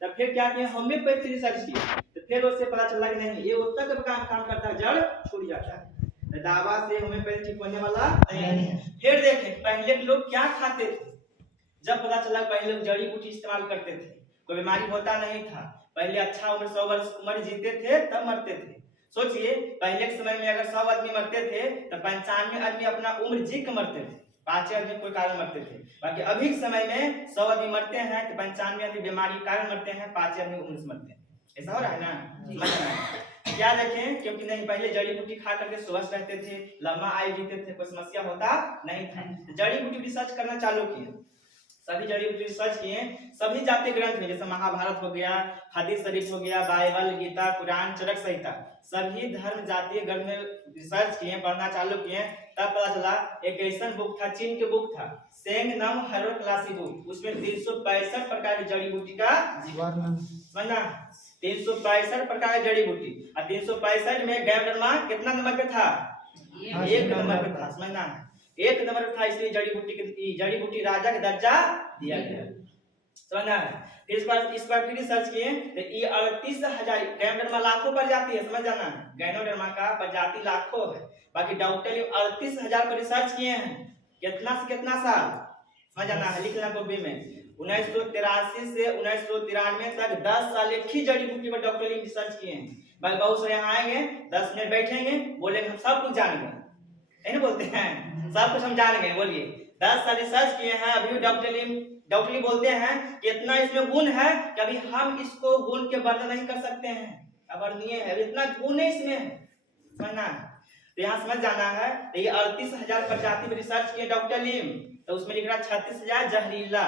तब फिर क्या किया, होम्योपैथी रिसर्च किया, तो फिर उससे पता चला कि नहीं ये उत्तक का काम करता है, जड़ छूट जाता है, दवा से होम्योपैथी ठीक होने वाला नहीं है। फिर देखें पहले के लोग क्या खाते थे, जब पता चला पहले लोग जड़ी बूटी इस्तेमाल करते थे, कोई बीमारी होता नहीं था, पहले अच्छा उम्र 100 वर्ष उम्र जीते थे तब मरते थे। सोचिए पहले के समय में अगर 100 आदमी मरते थे तो 95 आदमी अपना उम्र जी के मरते थे, 5 आदमी कोई कारण मरते थे। बाकी अभी के समय में 100 आदमी मरते हैं तो 95 आदमी बीमारी के कारण मरते हैं, 5 आदमी उम्र से मरते हैं। ऐसा हो रहा है ना, समझ रहे हैं क्या? देखें क्योंकि नहीं पहले जड़ी बूटी खा करके स्वस्थ रहते थे, लंबा आयु जीते थे, कोई समस्या होता नहीं था। जड़ी बूटी रिसर्च करना चालू किए, सभी जड़ी बूटी रिसर्च किए, सभी जाति ग्रंथ में जैसे महाभारत हो गया, हदीस शरीफ हो गया, बाइबल, गीता, कुरान, चरक संहिता, सभी धर्म जातीय ग्रंथ में रिसर्च किए, पढ़ना चालू किए, तब पता चला एक ऐसा बुक था, चीन के बुक था, सेंग नम हरो क्लासी बुक, उसमें 365 प्रकार की जड़ी बूटी का समझना, 365 प्रकार की जड़ी बूटी, और 365 में गैंडरमा कितना नंबर पे था, 1 नंबर पे था, समझना 1 नंबर पे था, इसलिए जड़ी बूटी राजा का दर्जा दिया गया, समझना है। इस पर फिर रिसर्च किए तो ये 38,000 गैंडरमा लाखों प्रजाति है, समझ जाना है, गैंडरमा का प्रजाति लाखों है, बाकी डॉक्टर 38,000 पर रिसर्च किए हैं, कितना से कितना साल समझ जाना है, लिख लेना कॉपी में, 1983 से 1993 तक 10 साल एक ही जड़ी बूटी पर डॉक्टर रिसर्च किए हैं। भाई बहुत सारे यहाँ आएंगे 10 मिनट बैठेंगे, बोलेंगे हम सब कुछ जान गए, नहीं बोलते हैं सब कुछ हम जान गए, बोलिए 10 साल रिसर्च किए हैं, अभी डॉक्टर बोलते हैं कि इतना इसमें गुण है कि अभी हम इसको गुण के वर्णन नहीं कर सकते हैं, अवर्णनीय है, इतना गुण है इसमें, समझना है। तो यहाँ समझ जाना है, तो ये 38,000 प्रजाति में रिसर्च किए डॉक्टर लिम, तो उसमें लिख रहा 36,000 जहरीला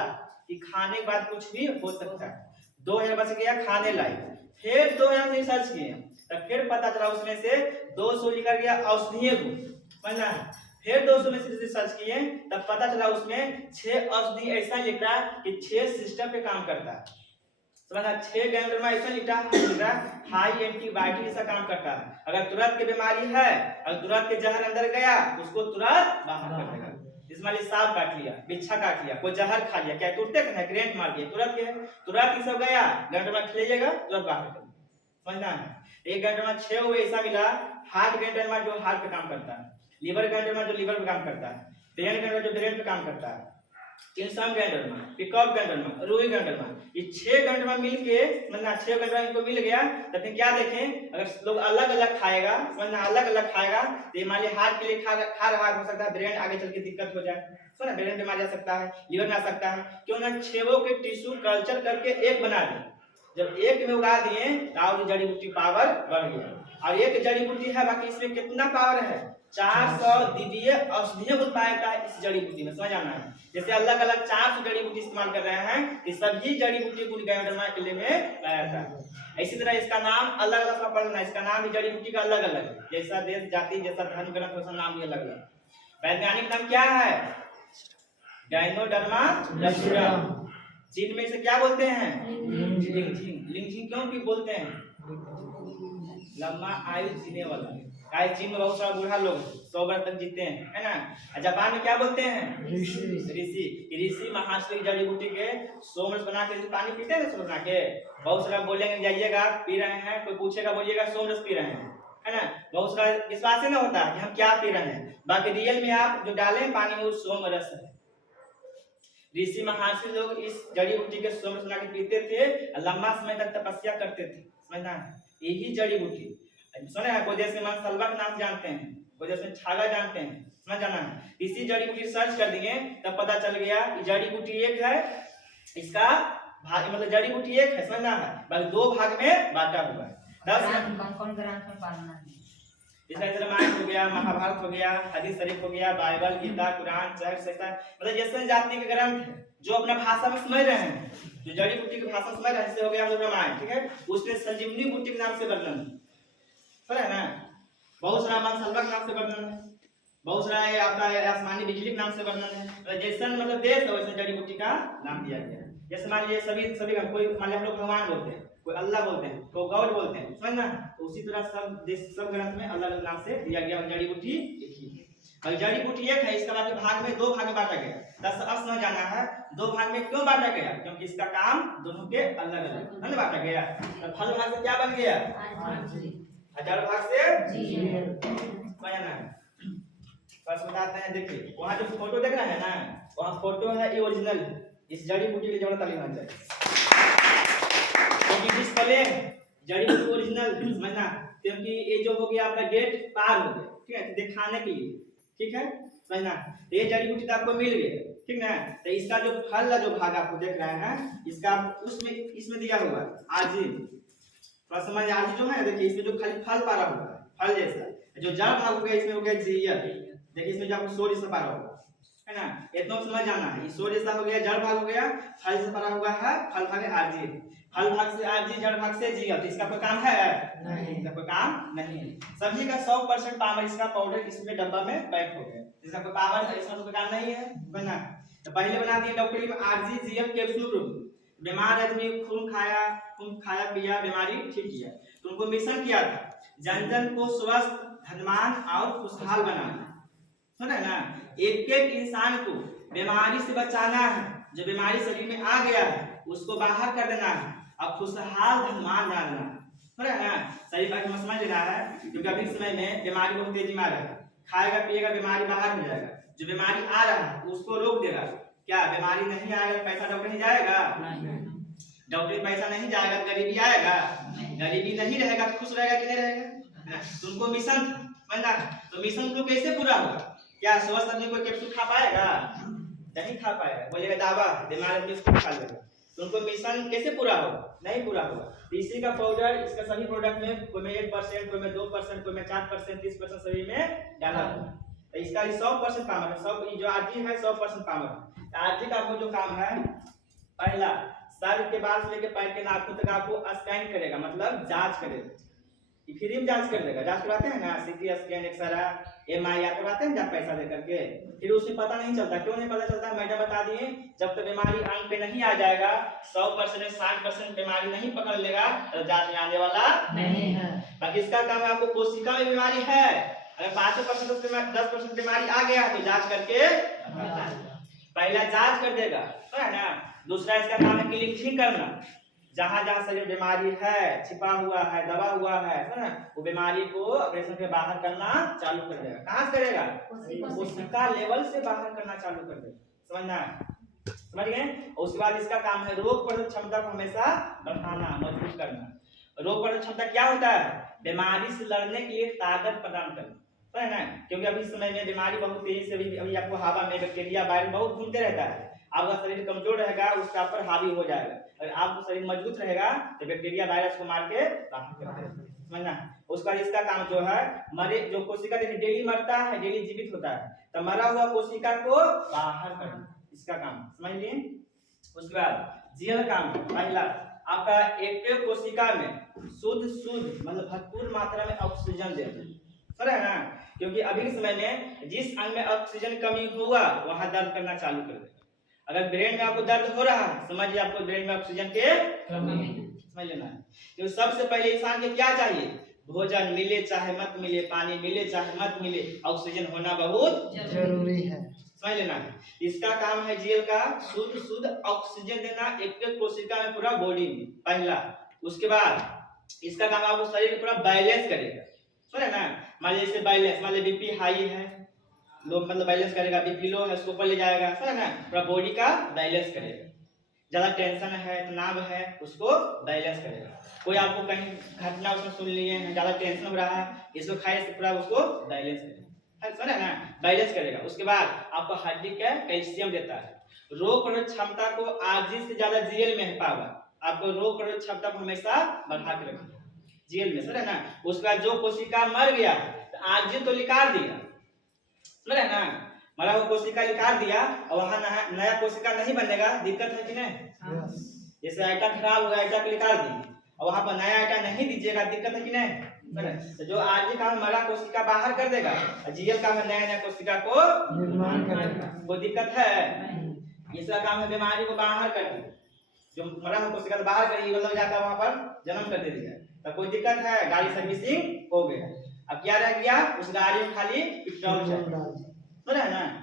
कि खाने के बाद कुछ भी हो सकता है, 2,000 बच गया खाने लायक, फिर 2,000 रिसर्च किए, तब फिर पता चला उसमें से 200 लिखा गया औषधीय गुण, समझना है, फिर 200 में से रिसर्च किए, तब पता चला उसमें 6 औषधि ऐसा लिख रहा कि 6 सिस्टम पे काम करता है, समझना 6 गैंडरमा ऐसा लिख रहा हाई एंटीबायोटिक ऐसा काम करता है, अगर तुरंत की बीमारी है, अगर तुरंत के जहर अंदर गया उसको तुरंत बाहर कर देगा, इसमें सांप काट लिया, बिच्छा काट लिया, कोई जहर खा लिया, क्या टूटते का करेंट मार दिया, तुरंत ये सब गया, गैंडरमा खिलाइएगा तुरंत बाहर कर, समझना है। एक गैंडरमा 6 हुए ऐसा मिला, हार्ट गैंडरमा जो हार्ट पे काम करता है, लिवर गैंडरमा जो लिवर पे काम करता है, ब्रेन गैंडरमा जो ब्रेन पे काम करता है, किंगसम गैंडरमा, पिकअप गैंडरमा, रूई गैंडरमा, ये 6 गैंडरमा मिलके समझना 6 गैंडरमा इनको मिल गया, तो फिर क्या देखें अगर लोग अलग अलग खाएगा, समझना अलग अलग खाएगा, तो ये मान लिया हार्ट के लिए खा रहा हो सकता है ब्रेन आगे चल के दिक्कत हो जाए, सुना ब्रेन बीमारी आ सकता है, लिवर में आ सकता है, क्यों ना 6 के टिश्यू कल्चर करके एक बना दें, जब एक में उगा दिए तो जड़ी बूटी पावर बढ़ गया, और एक जड़ी बूटी है बाकी इसमें कितना पावर है, 400 दिव्य औषधीय गुण पाया है इस जड़ी बूटी में, समझ आना है। जैसे अलग अलग 400 जड़ी बूटी इस्तेमाल कर रहे हैं, कि सभी जड़ी बूटी गुण गैंडरमा के लिए में पाया था, इसी तरह इसका नाम अलग अलग पढ़ना, इसका नाम भी जड़ी बूटी का अलग अलग, जैसा देश जाति जैसा धर्म ग्रंथ वैसा नाम भी अलग अलग। वैज्ञानिक नाम क्या है, गायनोडर्मा लक्ष्यम, चीन में इसे क्या बोलते हैं, लिंगझिंग क्यों भी बोलते हैं, लंबा आयु जीने वाला, चीन में बहुत सारा बूढ़ा लोग 100 वर्ष तक जीते हैं, है ना। जापान में क्या बोलते हैं, ऋषि महर्षि जड़ी बूटी के सोमरस बना के पानी पीते हैं, बना के बहुत सारा बोलेंगे जाइएगा पी रहे हैं, कोई पूछेगा बोलिएगा सोमरस पी रहे हैं, है ना, बहुत सारा विश्वास ही ना होता कि हम क्या पी रहे हैं, बाकी रियल में आप जो डाले पानी में वो सोमरस है। ऋषि महर्षि लोग इस जड़ी बूटी के सोमरस बना के पीते थे, लंबा समय तक तपस्या करते थे, समझना यही जड़ी बूटी सुने हैं, कोई देश में मनसलवा के नाम जानते हैं, कोई देश में छागा जानते हैं, समझ जाना है। इसी जड़ी बूटी सर्च कर दिए तब पता चल गया जड़ी बूटी एक है, इसका भाग मतलब जड़ी बूटी एक है, समझना है, बल्कि 2 भाग में बांटा हुआ है। 10 कौन ग्रंथ में पढ़ना है, जैसे रामायण हो गया, महाभारत हो गया, हदीस शरीफ हो गया, बाइबल, गीता, कुरान, चरक संहिता, मतलब जैसे जाति के ग्रंथ है जो अपना भाषा में समझ रहे हैं, जो जड़ी बूटी की भाषा समझ रहे हैं, जैसे हो गया हम लोग रामायण, ठीक है, उसमें संजीवनी बूटी के नाम से वर्णन है ना, बहुत सारा मनसलवा के नाम से वर्णन है, बहुत सारा आपका आसमानी बिजली के नाम से वर्णन है, जैसा मतलब देश है वैसे जड़ी बूटी का नाम दिया गया है। जैसे मान लीजिए सभी का कोई मान लीजिए हम लोग भगवान बोलते हैं, कोई अल्लाह बोलते हैं, कोई गॉड बोलते हैं, समझना, तो उसी तरह सब ग्रंथ में अलग अलग नाम से दिया गया, जड़ी बूटी एक ही है। और जड़ी बूटी एक है, इसका बाद भाग में 2 भाग में बांटा गया। दस अब समझ जाना है 2 भाग में क्यों बांटा गया, क्योंकि इसका काम दोनों के अलग अलग है बांटा गया। तो फल भाग से क्या बन गया, जड़ भाग से समझना है। बस बताते हैं, देखिए वहाँ जो फोटो देख रहे हैं ना, वहाँ फोटो है ये ओरिजिनल, इस जड़ी बूटी की जरूरत अभी होना चाहिए, क्योंकि डिस्प्ले जड़ी बूटी ओरिजिनल समझना, क्योंकि ये जो हो गया आपका डेट पार हो गया, ठीक है, दिखाने के लिए, ठीक है समझना। ये जड़ी बूटी तो आपको मिल गई, ठीक ना। तो इसका जो फल का जो भाग आपको देख रहे हैं, इसका उसमें इसमें दिया हुआ आजी, थोड़ा समझ, आजी जो है देखिए इसमें जो खाली फल पारा हुआ है, फल जैसा, जो जड़ भाग हो गया इसमें हो गया जीएल, देखिए इसमें जो आपको सो जैसा पारा हुआ है ना, इतना समझ जाना है। सो जैसा हो गया, जड़ भाग हो गया, फल से परा हुआ है, फल भाग है आरजी, फल भाग से आरजी, जड़ भाग से जीएल। तो इसका कोई काम है नहीं, इसका कोई काम नहीं है। सभी का 100% पावर इसका पाउडर इसमें डब्बा में पैक हो गया, इसका कोई पावर है, इसका कोई काम नहीं है बना। तो पहले बना दिए डॉक्टर में आरजी जीएल कैप्सूल, बीमार आदमी खून खाया पिया, बीमारी ठीक किया। तो उनको मिशन किया था जन जन को स्वस्थ, धनवान और खुशहाल बनाना, सुना ना। एक एक इंसान को बीमारी से बचाना है, जो बीमारी शरीर में आ गया है उसको बाहर कर देना है, और खुशहाल धनवान बनाना, सुना ना। शरीर में समझ लेना है, क्योंकि अभी समय में बीमारी बहुत तेजी में आ रहा है, खाएगा पिएगा बीमारी बाहर हो जाएगा, जो बीमारी आ रहा है उसको रोक देगा। क्या बीमारी नहीं आएगा, पैसा डॉक्टर नहीं जाएगा, डॉक्टर पैसा नहीं जाएगा, गरीबी आएगा, गरीबी नहीं रहेगा, खुश रहेगा कि नहीं रहेगा। तुमको मिशन समझना, तो मिशन तो कैसे पूरा होगा, क्या स्वस्थ आदमी कोई कैप्सूल खा पाएगा, नहीं खा पाएगा, बोलेगा दावा बीमार आदमी उसको खा लेगा। तुमको मिशन कैसे पूरा होगा, नहीं पूरा होगा। तो इसी का पाउडर, इसका सभी प्रोडक्ट में कोई में 1%, कोई में 2%, कोई में 4%, 30% सभी में डाला हुआ है। तो इसका 100% पावर है, सब जो आरजी है 100% पावर। आरजी का आपको जो काम है, पहला सर के बाल से लेकर पैर के नाखून तक आपको स्कैन करेगा, मतलब जांच करेगा, फ्री में जांच कर देगा। जांच करवाते हैं ना, सीटी स्कैन, एक्सरे, एमआरआई करवाते हैं जब पैसा दे करके, फिर उसमें पता नहीं चलता। क्यों नहीं पता चलता, मैडम बता दिए, जब तक बीमारी अंग पे नहीं आ जाएगा, 100% 60% बीमारी नहीं पकड़ लेगा, तो जांच में आने वाला नहीं है। बाकी इसका काम है, आपको कोशिका में बीमारी है, अगर 5% 10% बीमारी आ गया तो जांच करके पहला जांच कर देगा, है ना। दूसरा इसका काम है क्लीनिंग करना, जहां जहां शरीर बीमारी है, छिपा हुआ है, दबा हुआ है ना, वो बीमारी को ऑपरेशन के बाहर करना चालू कर देगा। कहां से करेगा, कोशिका लेवल से बाहर करना चालू कर देगा, समझना है, समझ गए। उसके बाद इसका काम है रोग प्रतिरोधक क्षमता को हमेशा बढ़ाना, मजबूत करना। रोग प्रतिरोधक क्षमता क्या होता है, बीमारी से लड़ने के लिए ताकत प्रदान करना, है ना। क्योंकि अभी समय में बीमारी बहुत तेजी से, अभी आपको हवा में बैक्टीरिया वायरस बहुत घूमते रहता है। आपका शरीर कमजोर रहेगा, उसका पर हावी हो जाएगा। अगर आपका शरीर मजबूत रहेगा तो बैक्टीरिया वायरस को मार के बाहर कर देगा, समझना। उसका इसका काम जो है, मरे जो कोशिका डेली मरता है, डेली जीवित होता है, तो मरा हुआ कोशिका को बाहर करना, इसका काम समझ लिए। उसके बाद जीएल काम, पहला आपका एक कोशिका में शुद्ध मतलब भरपूर मात्रा में ऑक्सीजन देना, है ना। क्योंकि अभी के समय में जिस अंग में ऑक्सीजन कमी हुआ वहां दर्द करना चालू कर देगा। अगर ब्रेन में आपको दर्द हो रहा है, समझिए आपको ब्रेन में ऑक्सीजन के कमी है, समझ लेना है। तो सबसे पहले इंसान को क्या चाहिए, भोजन मिले चाहे मत मिले, पानी मिले चाहे मत मिले, ऑक्सीजन होना बहुत जरूरी है, समझ लेना है। इसका काम है जीएल का शुद्ध ऑक्सीजन देना एक एक कोशिका में, पूरा बॉडी में, पहला। उसके बाद इसका काम आपको शरीर पूरा बैलेंस करेगा, समझे ना। मान लीजिए बैलेंस, मान लीजिए बीपी हाई है, लो मतलब बैलेंस करेगा, बीपी लो है उसको ऊपर ले जाएगा, समझे ना, पूरा बॉडी का बैलेंस करेगा। ज्यादा टेंशन है, तनाव है, उसको बैलेंस करेगा। कोई आपको कहीं घटना उसमें सुन लिए हैं, ज्यादा टेंशन हो रहा है, इसको खाए से पूरा उसको बैलेंस करेगा, समझे ना, बैलेंस करेगा। उसके बाद आपको हड्डी का कैल्शियम देता है। रोग प्रतिरोधक क्षमता को आरजी से ज्यादा जीएल में है पावर, आपको रोग प्रतिरोधक क्षमता को हमेशा बढ़ा के रखना जीएल में, समझे ना। उसके बाद जो कोशिका मर गया तो आरजी तो निकाल दिया, समझे ना, मरा हुआ कोशिका निकाल दिया, और वहां नया कोशिका नहीं बनेगा, दिक्कत है कि नहीं। जैसे आटा खराब होगा, आटा को निकाल दिए और वहां पर नया आटा नहीं दीजिएगा, दिक्कत है कि नहीं। तो जो आरजी का मरा कोशिका बाहर कर देगा, जीएल का नया कोशिका को निर्माण करेगा, कोई दिक्कत है। इसका काम है बीमारी को बाहर करना, जो मरा हुआ कोशिका को बाहर करिए, मतलब जाकर वहां पर जन्म कर दे दिया, तो कोई दिक्कत है, गाड़ी सर्विसिंग हो गया। अब क्या रह गया, उस गाड़ी में खाली पेट्रोल चाहिए, डाल दो। तो है ना।